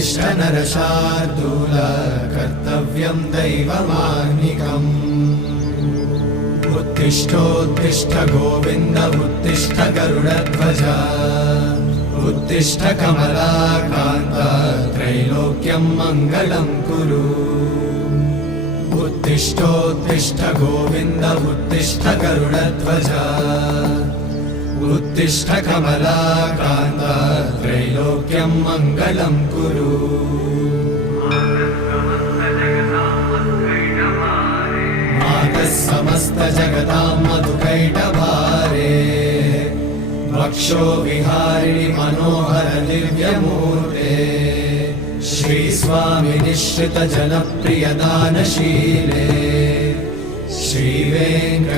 उत्तिष्ठ नरशार्दूल कर्तव्यं दैवमाह्निकम् उत्तिष्ठोत्तिष्ठ गोविन्द उत्तिष्ठ गरुडध्वज उत्तिष्ठ कमलाकान्त त्रैलोक्यं मङ्गलं कुरु उत्तिष्ठोत्तिष्ठ गोविन्द उत्तिष्ठ गरुडध्वज उत्तिष्ठ कमलाकान्त त्रैलोक्यं मङ्गलं कुरु मातः समस्त जगतां मधुकैटभारे वक्षो विहारिणि मनोहर दिव्यमूर्ते श्रीस्वामि निश्रित जनप्रिय दानशीले श्रीवेङ्कट